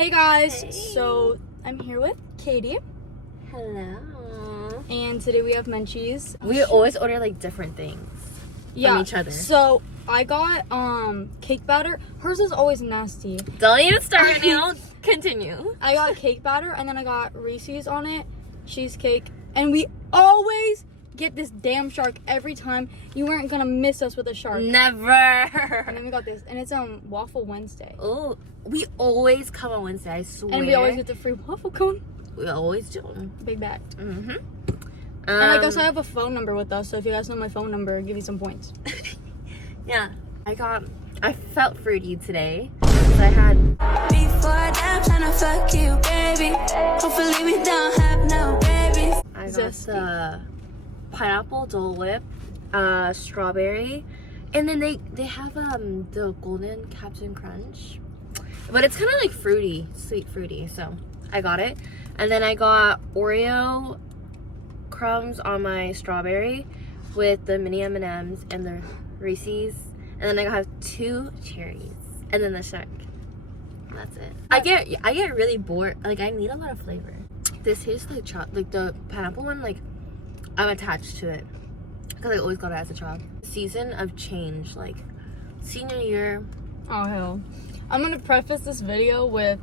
Hey guys, Hey. So I'm here with Katie, Hello. and today we have menchiesss. We always order like different things from each other. So I got cake batter. Hers is always nasty. Don't even start now. Continue. I got cake batter, and then I got Reese's on it, cheesecake, and we always get this damn shark every time. You weren't gonna miss us with a shark. Never. And then we got this, and it's Waffle Wednesday. Oh, we always come on Wednesday. I swear. And we always get the free waffle cone. We always do. Big bag. Mhm. And I guess I have a phone number with us, so if you guys know my phone number, I'll give you some points. Yeah. I felt fruity today because I had. Before I'm tryna fuck you, baby. Hopefully we don't have no babies. I got Zesty. the pineapple Dole Whip, strawberry, and then they have the golden Captain Crunch, but it's kind of like fruity, sweet fruity. So I got it, and then I got Oreo crumbs on my strawberry with the mini M&Ms and the Reese's, and then I have 2 cherries, and then the shark. That's it. I get really bored. Like I need a lot of flavor. This tastes like the pineapple one. Like I'm attached to it because I always got it as a child. Season of change, like senior year. Oh hell. I'm gonna preface this video with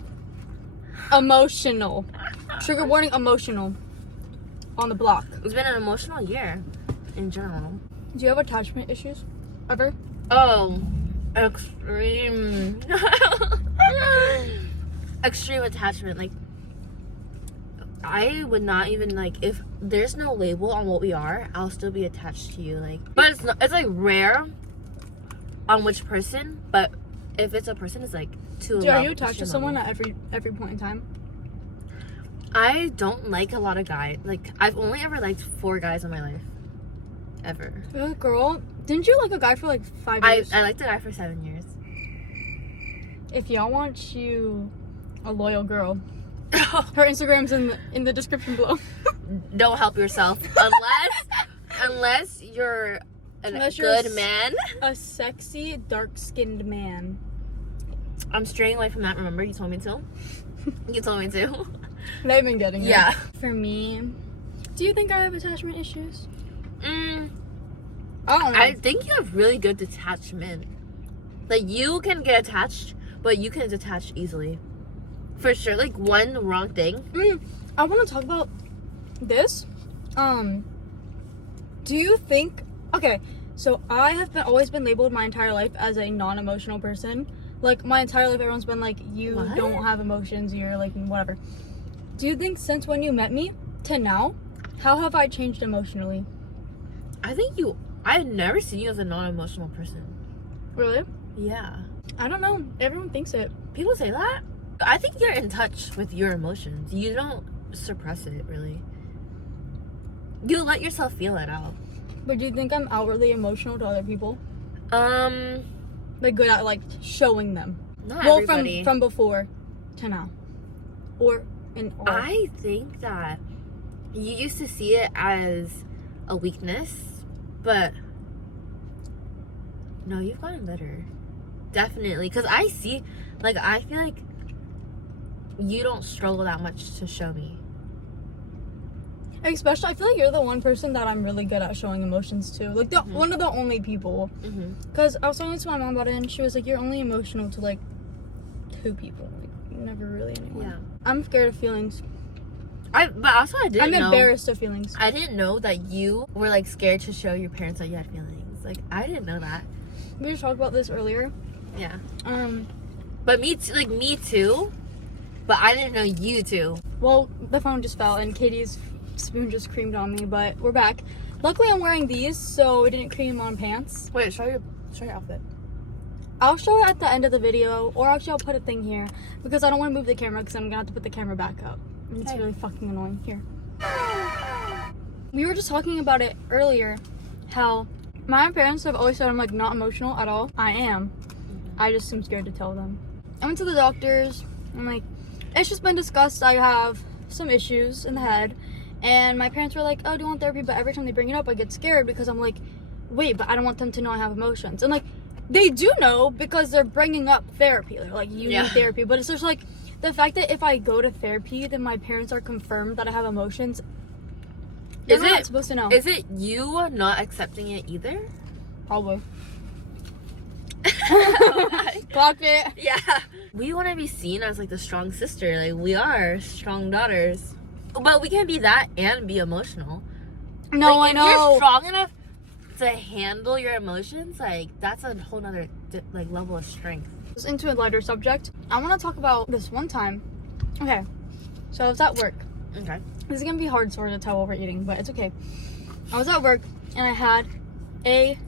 emotional. Trigger warning, emotional. On the block. It's been an emotional year in general. Do you have attachment issues? Ever? Oh, extreme. Extreme attachment. Like I would not even like if there's no label on what we are, I'll still be attached to you. Like, but it's like rare on which person. But if it's a person, it's like Are you attached to someone at every point in time? I don't like a lot of guys. Like I've only ever liked 4 guys in my life, ever. Girl, didn't you like a guy for like 5 years? I liked a guy for 7 years. If y'all want you a loyal girl, her Instagram's in the description below. Don't help yourself unless you're a Unless you're good man. A sexy, dark-skinned man. I'm straying away from that. Remember, you told me to. You told me to. They've been getting it. Yeah. For me, do you think I have attachment issues? Mm, I don't know. I think you have really good detachment. Like you can get attached, but you can detach easily. For sure. Like one wrong thing. I want to talk about this. Do you think? Okay, so I have always been labeled my entire life as a non-emotional person. Like my entire life, everyone's been like, "You What? don't have emotions. You're like whatever." Do you think since when you met me to now, how have I changed emotionally? I think I've never seen you as a non-emotional person. Really? Yeah. I don't know. Everyone thinks it. People say that. I think you're in touch with your emotions. You don't suppress it, really. You let yourself feel it out. But do you think I'm outwardly emotional to other people? Like Good at like showing them. not Well, everybody. from before to now, or in all. I think that you used to see it as a weakness, but no, you've gotten better. Definitely. Because I feel like you don't struggle that much to show me. Especially, I feel like you're the one person that I'm really good at showing emotions to. Like, one of the only people. Because I was talking to my mom about it, and she was like, you're only emotional to, like, 2 people. Like, never really anyone. Yeah. I'm scared of feelings. But also I didn't know. I'm embarrassed of feelings. I didn't know that you were, like, scared to show your parents that you had feelings. Like, I didn't know that. We just talked about this earlier. Yeah. But me too. But I didn't know you too. well, the phone just fell, and Katie's spoon just creamed on me, but we're back. Luckily, I'm wearing these, so it didn't cream on pants. Wait, show your outfit. I'll show it at the end of the video, or actually I'll put a thing here, because I don't want to move the camera, because I'm going to have to put the camera back up. And it's really fucking annoying. Here. We were just talking about it earlier, how my parents have always said I'm, like, not emotional at all. I am. I just am scared to tell them. I went to the doctors, and, like, it's just been discussed. I have some issues in the head, and my parents were like, oh, do you want therapy? But every time they bring it up, I get scared, because I'm like, wait, but I don't want them to know I have emotions. And, like, they do know, because they're bringing up therapy. They're like, you need therapy. But it's just like, the fact that if I go to therapy, then my parents are confirmed that I have emotions. Is They're not it supposed to know? Is it you not accepting it either? Probably. Clock it. Yeah. We want to be seen as like the strong sister. Like we are strong daughters. But we can be that and be emotional. No, like, I know. If you're strong enough to handle your emotions, like that's a whole nother like level of strength. Into a lighter subject, I want to talk about this one time. Okay, so I was at work. Okay. This is gonna be hard sort of to tell what we're eating, but it's okay. I was at work and I had a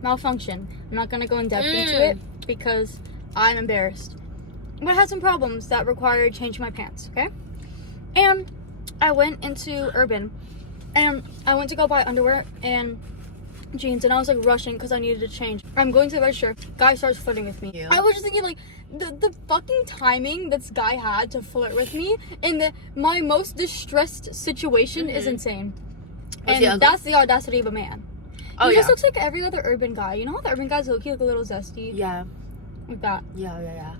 malfunction. I'm not gonna go in depth into it because I'm embarrassed. But I had some problems that required changing my pants, okay? And I went into Urban and I went to go buy underwear and jeans, and I was like rushing because I needed to change. I'm going to the register. Guy starts flirting with me. I was just thinking, like, the fucking timing this guy had to flirt with me in my most distressed situation is insane. And that's the audacity of a man. He just looks like every other Urban guy. You know how the Urban guys look? He look a little zesty. Yeah. Like that. Yeah.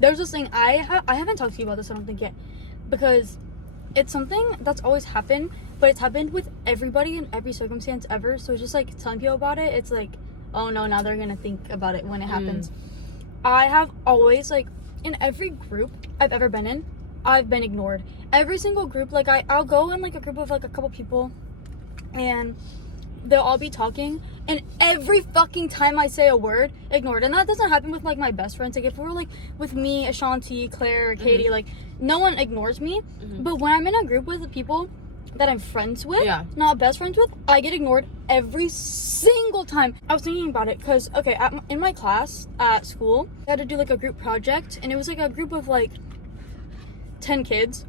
There's this thing I haven't talked to you about this, I don't think, yet, because it's something that's always happened, but it's happened with everybody in every circumstance ever. So it's just like telling people about it, it's like, oh no, now they're gonna think about it when it happens. I have always, like, in every group I've ever been in, I've been ignored. Every single group, like, I'll go in like a group of like a couple people and they'll all be talking, and every fucking time I say a word, ignored. And that doesn't happen with like my best friends. Like if we were like with me, Ashanti, Claire, Katie, like no one ignores me. But when I'm in a group with people that I'm friends with, not best friends with, I get ignored every single time. I was thinking about it because, okay, in my class at school, I had to do like a group project, and it was like a group of like 10 kids,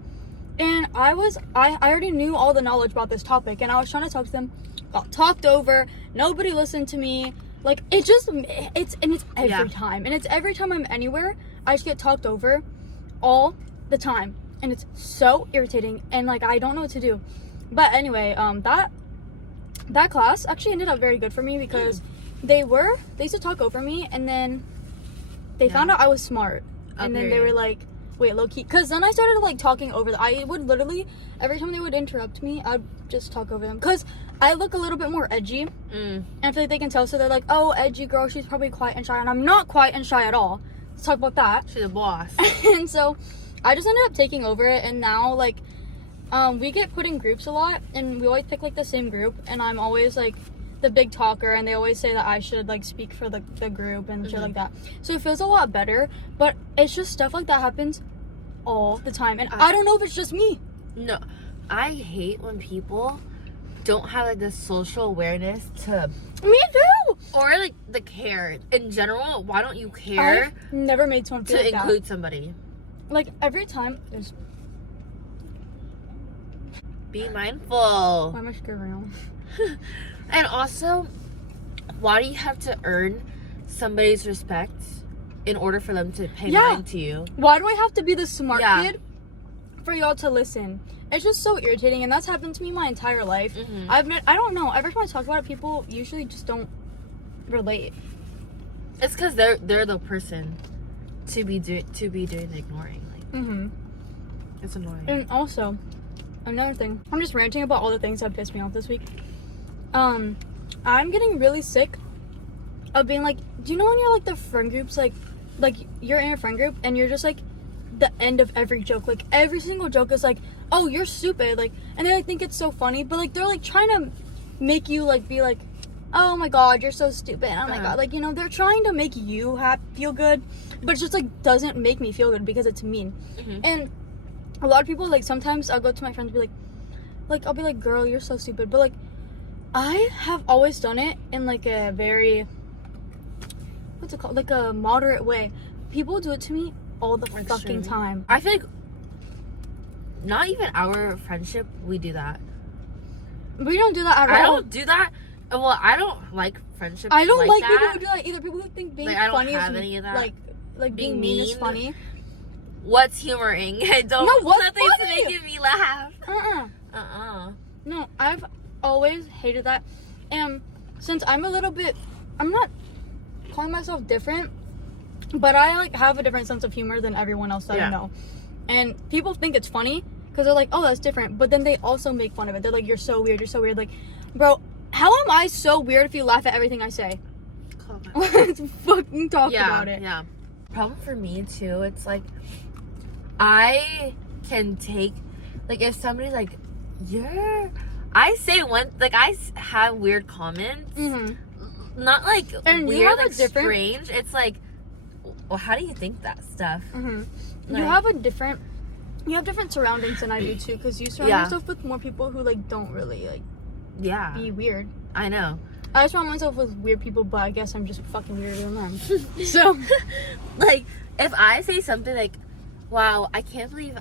and I already knew all the knowledge about this topic, and I was trying to talk to them, got talked over, nobody listened to me. Like it's every time, and it's every time I'm anywhere, I just get talked over all the time, and it's so irritating, and like I don't know what to do. But anyway, that class actually ended up very good for me because they used to talk over me, and then they found out I was smart, and then they were like, wait, low key, because then I started like talking over them. I would literally, every time they would interrupt me, I'd just talk over them because I look a little bit more edgy, and I feel like they can tell. So they're like, oh, edgy girl, she's probably quiet and shy, and I'm not quiet and shy at all. Let's talk about that. She's a boss. And so I just ended up taking over it, and now like we get put in groups a lot, and we always pick like the same group, and I'm always like the big talker, and they always say that I should like speak for the group and shit like that. So it feels a lot better, but it's just stuff like that happens all the time, and I don't know if it's just me. No, I hate when people don't have like the social awareness to. Me too. Or like the care in general. Why don't you care? I've never made someone feel to like include that. somebody. Like every time there's. Be mindful. Why am I screaming? And also, why do you have to earn somebody's respect in order for them to pay mind to you? Why do I have to be the smart kid for y'all to listen? It's just so irritating, and that's happened to me my entire life. I don't know. Every time I talk about it, people usually just don't relate. It's because they're the person to be doing the ignoring. Like, it's annoying. And also, another thing, I'm just ranting about all the things that pissed me off this week. I'm getting really sick of being like, do you know when you're like the friend groups, like you're in a friend group and you're just like the end of every joke, like every single joke is like, oh, you're stupid, like, and they like think it's so funny, but like they're like trying to make you like be like, oh my god, you're so stupid, oh my god, like, you know, they're trying to make you feel good, but it just like doesn't make me feel good because it's mean. And a lot of people, like, sometimes I'll go to my friends and be like I'll be like, girl, you're so stupid, but like I have always done it in like a very, what's it called, like a moderate way. People do it to me all the fucking time. I feel like not even our friendship, we do that. We don't do that at all. I don't do that. Well, I don't like friendships. I don't like that. people who do that either. People who think being like, funny I don't have is any of that. Like being mean is funny. What's humoring? I don't. No, what's nothing's funny? making me laugh. No, I've always hated that. And since I'm not calling myself different, But I like have a different sense of humor than everyone else that I know. And people think it's funny because they're like, oh, that's different. But then they also make fun of it. They're like, you're so weird. You're so weird. Like, bro, how am I so weird if you laugh at everything I say? Let's fucking talk about it. Yeah. Problem for me too, it's like I can take, like, if somebody's like, I say one, like, I have weird comments, not like and weird, like strange. It's like, well, how do you think that stuff? Like, you have different surroundings than I do too, because you surround yourself with more people who like don't really like be weird. I know. I surround myself with weird people, but I guess I'm just fucking weirder than them. So, like, if I say something like, wow, I can't believe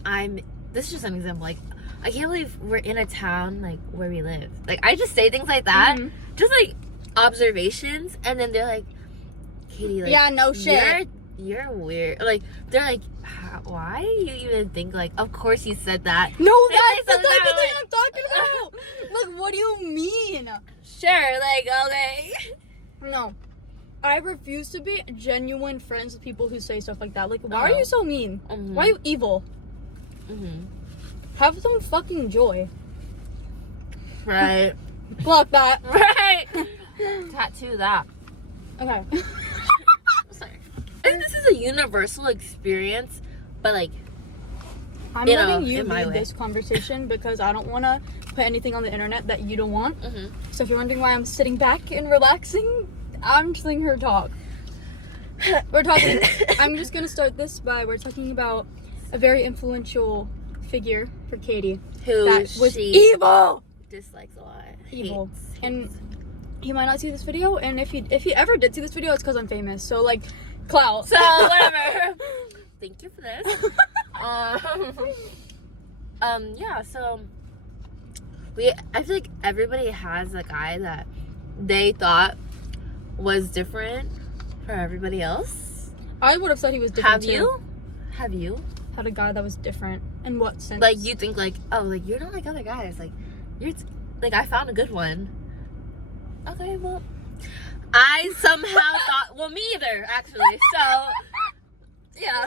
this is just an example, like, I can't believe we're in a town, like, where we live. Like, I just say things like that, just, like, observations, and then they're like, Katie, like, yeah, no shit. You're weird. Like, they're like, why do you even think, like, of course you said that? No, that's the type of thing I'm talking about. Like, what do you mean? Sure, like, okay. No. I refuse to be genuine friends with people who say stuff like that. Like, why are you so mean? Why are you evil? Have some fucking joy. Right. Block that. Right. Tattoo that. Okay. Sorry. I think this is a universal experience, but like, I'm letting you lead this conversation because I don't want to put anything on the internet that you don't want. So if you're wondering why I'm sitting back and relaxing, I'm just letting her talk. We're talking. I'm just gonna start this by we're talking about a very influential figure for Katie who that was evil. Dislikes a lot. Evil. Hates. And he might not see this video, and if he ever did see this video, it's because I'm famous. So like, clout. So whatever. Thank you for this. Yeah. So I feel like everybody has a guy that they thought was different for everybody else. I would have said he was different. Have you had a guy that was different? In what sense? Like, you think like, oh, like, you're not like other guys, like, you're like, I found a good one. Okay, well, I somehow thought, well, me either, actually. So yeah,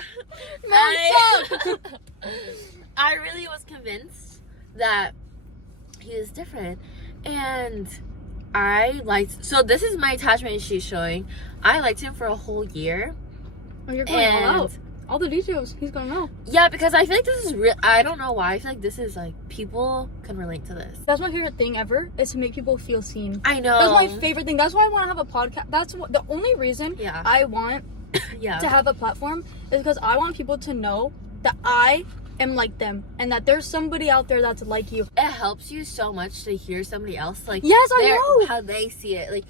I really was convinced that he was different, and I liked. So this is my attachment she's showing. I liked him for a whole year. Oh, you're going all out. All the details. He's gonna know. Yeah, because I feel like this is real. I don't know why. I feel like this is like people can relate to this. That's my favorite thing ever, is to make people feel seen. I know. That's my favorite thing. That's why I want to have a podcast. That's the only reason I want to have a platform is because I want people to know that I am like them and that there's somebody out there that's like you. It helps you so much to hear somebody else, like, yes, I know how they see it. Like,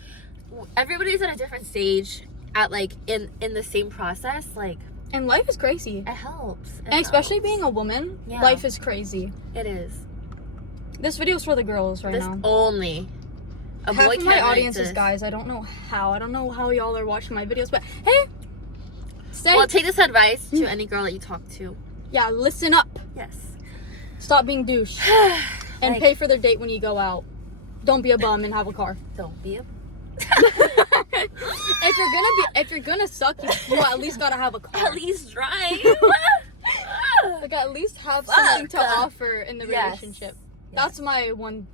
everybody's at a different stage at like in the same process, like. And life is crazy. It helps. And especially being a woman, life is crazy. It is. This video's for the girls right now. Only. A Half boy of my audience is guys. I don't know how y'all are watching my videos, but hey, well, take this advice to any girl that you talk to. Yeah, listen up. Yes. Stop being douche. And pay for their date when you go out. Don't be a bum and have a car. Don't be a if you're gonna suck, you at least gotta have a car. At least drive. Like, at least have something to offer in the relationship. That's my one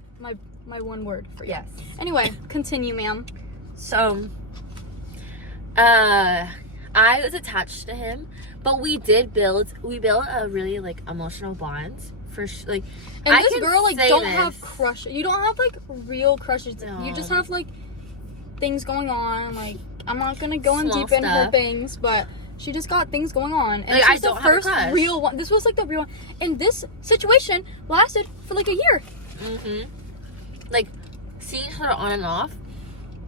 word for you. Yes. Anyway, continue, ma'am. So, I was attached to him, but we built a really like emotional bond for like. And this girl like don't have crush. You don't have like real crushes. No. You just have like things going on. Like, I'm not gonna go in deep in her things, but she just got things going on. And like, this was the first real one. This was like the real one. And this situation lasted for like a year. Like, seeing her on and off,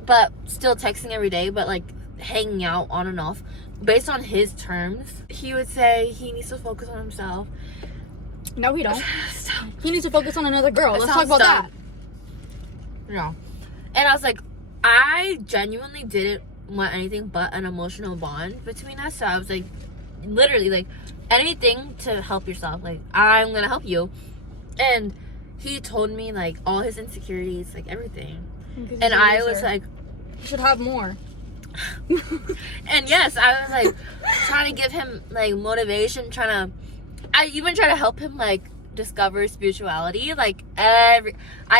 but still texting every day, but like hanging out on and off based on his terms. He would say he needs to focus on himself. No, he don't. He needs to focus on another girl. Let's talk about that. No. And I was like, I genuinely didn't want anything but an emotional bond between us. So I was like, literally, like, anything to help yourself. Like, I'm gonna help you. And he told me like all his insecurities, like everything. And I was like, you should have more. And yes, I was like trying to give him like motivation, I even try to help him like discover spirituality. Like I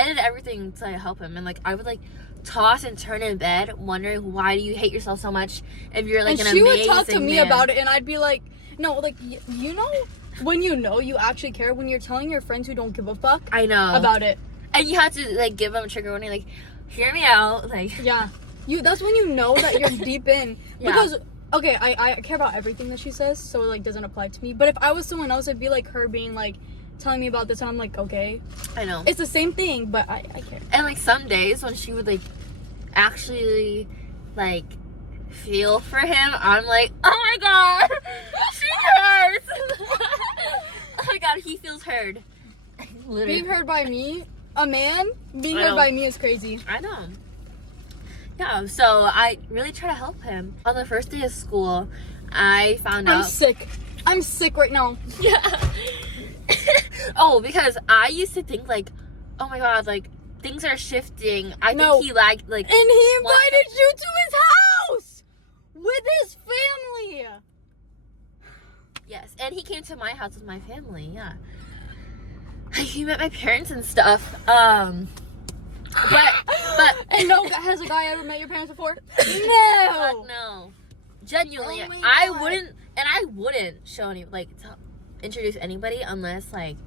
did everything to help him, and like I would like toss and turn in bed wondering why do you hate yourself so much if you're like and an she amazing would talk to me man. about it, and I'd be like, no, like you know when you actually care, when you're telling your friends who don't give a fuck I know about it. And you have to like give them a trigger warning, like hear me out, like Yeah, that's when you know that you're deep in. Yeah. Because okay, I care about everything that she says, so it like doesn't apply to me. But if I was someone else, it'd be like her being like telling me about this, and I'm like, okay, I know it's the same thing, but I care. And like some days when she would like actually like feel for him, I'm like, oh my god, she hurts. Oh my god, he feels heard. Literally. Being heard by me, a man being I heard know. by me is crazy. I know. Yeah, so I really try to help him. On the first day of school, I found I'm out. I'm sick right now. Yeah. Oh, because I used to think like, oh my god, like things are shifting. I think he like. And he invited you to his house with his family. Yes, and he came to my house with my family. Yeah. He met my parents and stuff. But And no, has a guy ever met your parents before? fuck No. no. Genuinely, Oh my I God. wouldn't show any like introduce anybody unless like,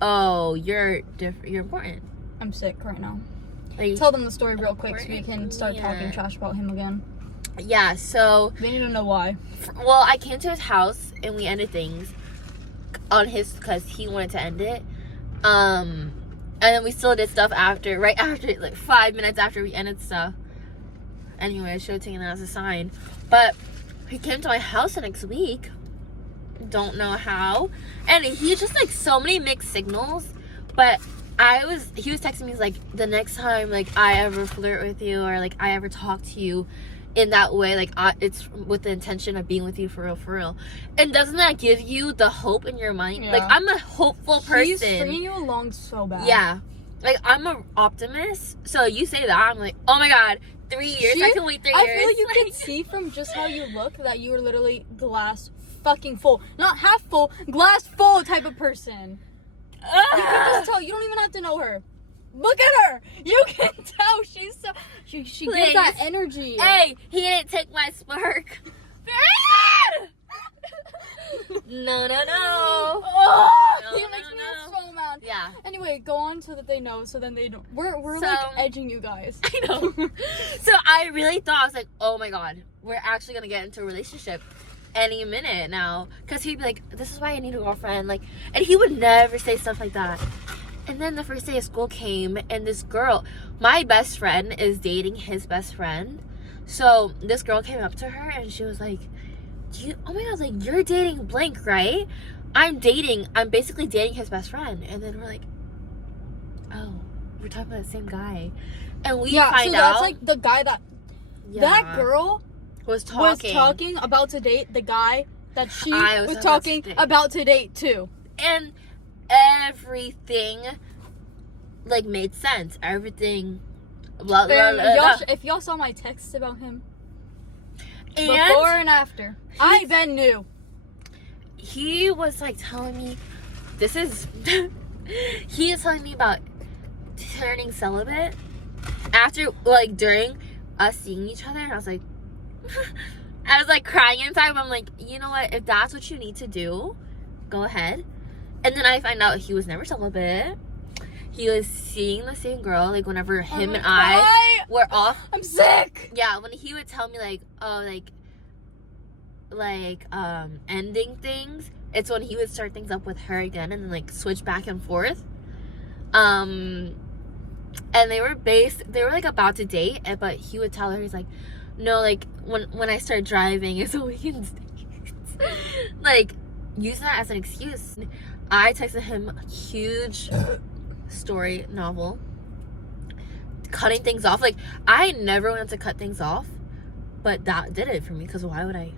oh, you're different, you're important. I'm sick right now. Like, Tell them the story real quick so we can start Yeah. talking trash about him again. yeah. So, They need to know why. well, I came to his house and we ended things on his because he wanted to end it. And then we still did stuff right after, like 5 minutes after we ended stuff. Anyway, I should have taken that as a sign. But he came to my house the next week. Don't know how. And he just like so many mixed signals. But he was texting me, he's like, the next time like I ever flirt with you or like I ever talk to you in that way, like it's with the intention of being with you for real. And doesn't that give you the hope in your mind? Yeah. Like I'm a hopeful person. He's stringing you along so bad. Yeah. Like I'm an optimist. So you say that, I'm like, oh my god, 3 years. I can wait 3 years. I feel like you can see from just how you look that you are literally glass fucking full. Not half full, glass full type of person. You can just tell. You don't even have to know her. Look at her. You can tell she's so. She gives that energy. Hey, he didn't take my spark. No. Oh, No, he makes me no. so mad. Yeah. Anyway, go on so that they know. So then they don't. We're So- like edging you guys. I know. So I really thought, I was like, oh my god, we're actually gonna get into a relationship any minute now. Because he'd be like, this is why I need a girlfriend. Like, and he would never say stuff like that. And then the first day of school came, and this girl, my best friend is dating his best friend. So this girl came up to her and she was like, oh my god, like you're dating blank, right? I'm basically dating his best friend. And then we're like, oh, we're talking about the same guy. And we find so out that's like the guy that that girl was was talking about to date the guy that she I was was about talking to date. about to date too. And everything like made sense. Everything blah blah And blah, blah. if y'all saw my texts about him And before and after, I then knew. he was like telling me he is telling me about turning celibate after like during us seeing each other, and I was like crying inside, but I'm like, you know what, if that's what you need to do, go ahead. And then I find out he was never celibate. He was seeing the same girl, like whenever him and I were off. I'm sick. Yeah, when he would tell me like, oh, ending things, it's when he would start things up with her again and then like switch back and forth. And they were like about to date, but he would tell her, he's like, no, like when I start driving it's a weekend like use that as an excuse. I texted him a huge story novel cutting things off. Like I never wanted to cut things off, but that did it for me, because why would I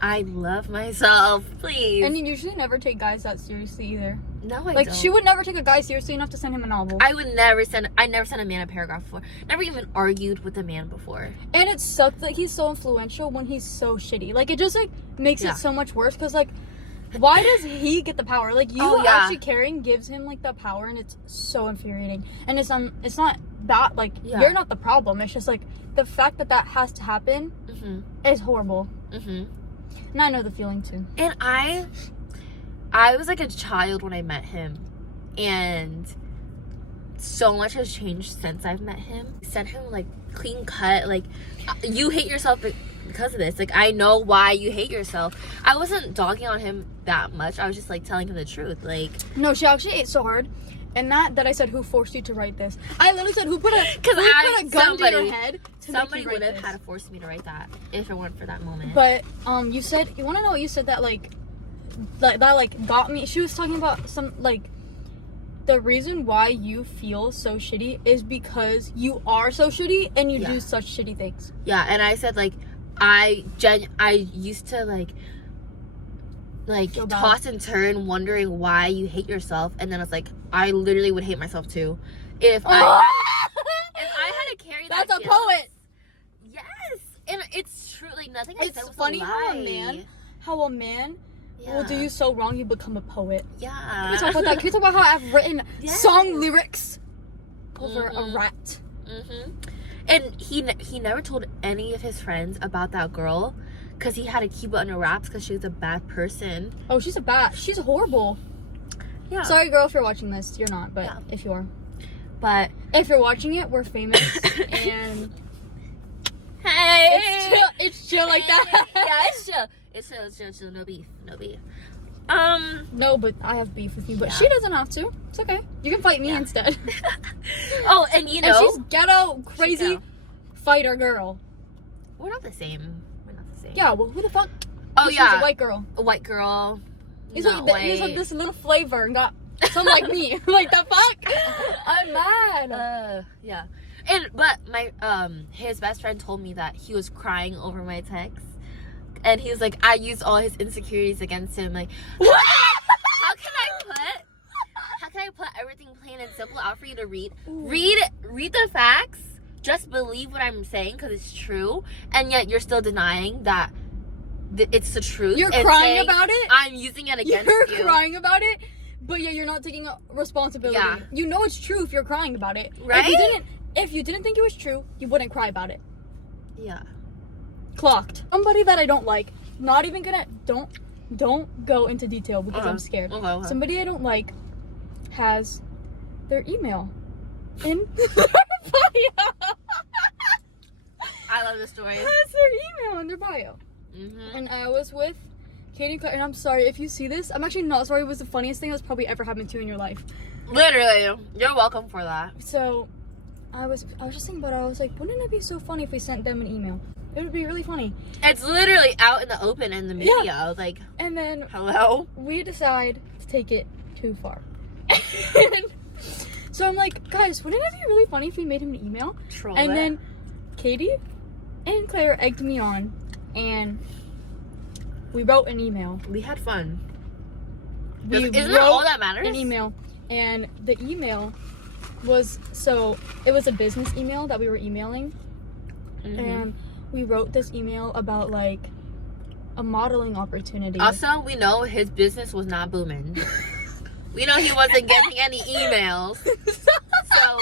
I love myself, please. And you usually never take guys that seriously either. No, I Like, don't. she would never take a guy seriously enough to send him a novel. I never sent a man a paragraph before. Never even argued with a man before. And it sucks that he's so influential when he's so shitty. Like, it just, like, makes it so much worse. Because, like, why does he get the power? Like, you actually caring gives him, like, the power. And it's so infuriating. And it's not that, like, you're not the problem. It's just, like, the fact that has to happen is horrible. And I know the feeling, too. And I was like a child when I met him, and so much has changed since I've met him. I sent him like clean cut, like, you hate yourself because of this. Like, I know why you hate yourself. I wasn't dogging on him that much. I was just like telling him the truth. Like, no, she actually ate so hard. And that I said, who forced you to write this? I literally said, who put a gun to your head? Somebody would have had to force me to write that if it weren't for that moment. But you said, you want to know what you said that that got me? She was talking about some, like, the reason why you feel so shitty is because you are so shitty and you do such shitty things. Yeah, and I said, like, I used to like toss and turn wondering why you hate yourself, and then I was like, I literally would hate myself too if I had to carry that. That's a poet. Yes, and it's true. Like, nothing I said was funny a lie. how a man will do you so wrong you become a poet. Yeah. Can we talk about that? Can we talk about how I've written song lyrics over a rat? And he never told any of his friends about that girl because he had to keep it under wraps because she was a bad person. Oh, she's horrible. Yeah. Sorry, girl, if you're watching this. You're not, but if you are. But if you're watching it, we're famous. And hey, it's chill like that. Yeah, it's chill. It's chill. No beef. No, but I have beef with you. But she doesn't have to. It's okay. You can fight me instead. Oh, and you know, and she's ghetto, crazy fighter girl. We're not the same. Yeah, well, who the fuck? Oh, She's a white girl. A white girl. He's like this little flavor and got some like me. Like, the fuck? I'm mad. Yeah. But my his best friend told me that he was crying over my text. And he was like, I used all his insecurities against him. Like, what? How can I put everything plain and simple out for you to read? Read the facts. Just believe what I'm saying because it's true, and yet you're still denying that it's the truth. You're crying about it. I'm using it against you. You're crying about it, but yeah, you're not taking responsibility. Yeah. You know it's true if you're crying about it. Right? If you didn't think it was true, you wouldn't cry about it. Yeah. Clocked. Somebody that I don't like. Not even gonna. Don't go into detail because I'm scared. Okay. Somebody I don't like has their email in their bio. I love the story. Has their email in their bio. And I was with Katie and Claire, and I'm sorry if you see this. I'm actually not sorry. It was the funniest thing that's probably ever happened to you in your life. Literally, you're welcome for that. So, I was just thinking about it. I was like, wouldn't it be so funny if we sent them an email? It would be really funny. It's literally out in the open in the media. Like, and then hello. We decide to take it too far. So I'm like, guys, wouldn't it be really funny if we made him an email? And then Katie and Claire egged me on, and we wrote an email. We had fun. Isn't that all that matters? An email, and the email was it was a business email that we were emailing, and we wrote this email about like a modeling opportunity. Also, we know his business was not booming. We know he wasn't getting any emails. So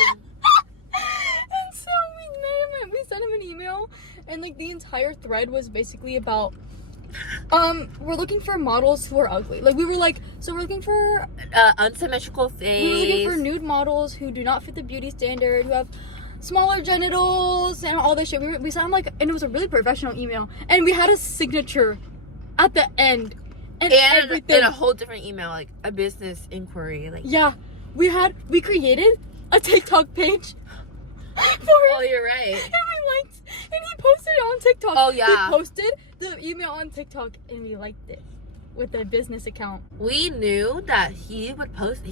we sent him an email, and like the entire thread was basically about we're looking for models who are ugly. Like, we were like, so we're looking for unsymmetrical face. We're looking for nude models who do not fit the beauty standard, who have smaller genitals and all this shit. We sent him like, and it was a really professional email, and we had a signature at the end. And everything. In a whole different email, like a business inquiry. Like, yeah, we created a TikTok page for Oh, you're right. And we liked, and he posted it on TikTok. Oh, yeah. He posted the email on TikTok, and we liked it with the business account. We knew that he would post.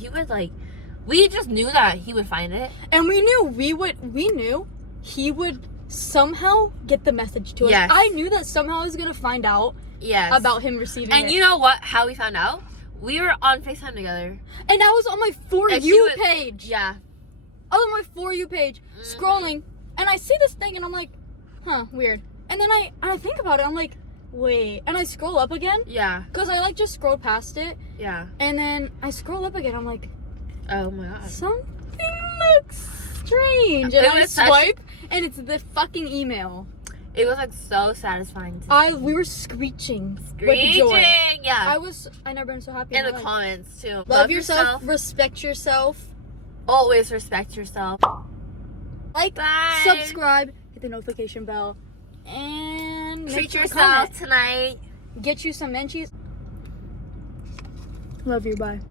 We just knew that he would find it, and we knew he would somehow get the message to us. Yes. I knew that somehow I was gonna find out Yes. about him receiving And it. you know what? How we found out? We were on FaceTime together. And I was on my For And You she was- page. Yeah. I was on my For You page, scrolling, and I see this thing, and I'm like, huh, weird. And then I think about it, I'm like, wait. And I scroll up again, Yeah. because I like just scrolled past it, Yeah. and then I scroll up again, I'm like, Oh my god. something looks strange. It And I was such- swipe, and it's the fucking email. It was like so satisfying to see. We were screeching with Screeching! joy. Yeah. I never been so happy In my the life. comments too. Love yourself, respect yourself, Always respect yourself. like, Bye. subscribe, hit the notification bell, and make Treat sure to yourself comment. tonight. Get you some menchies. Love you, bye.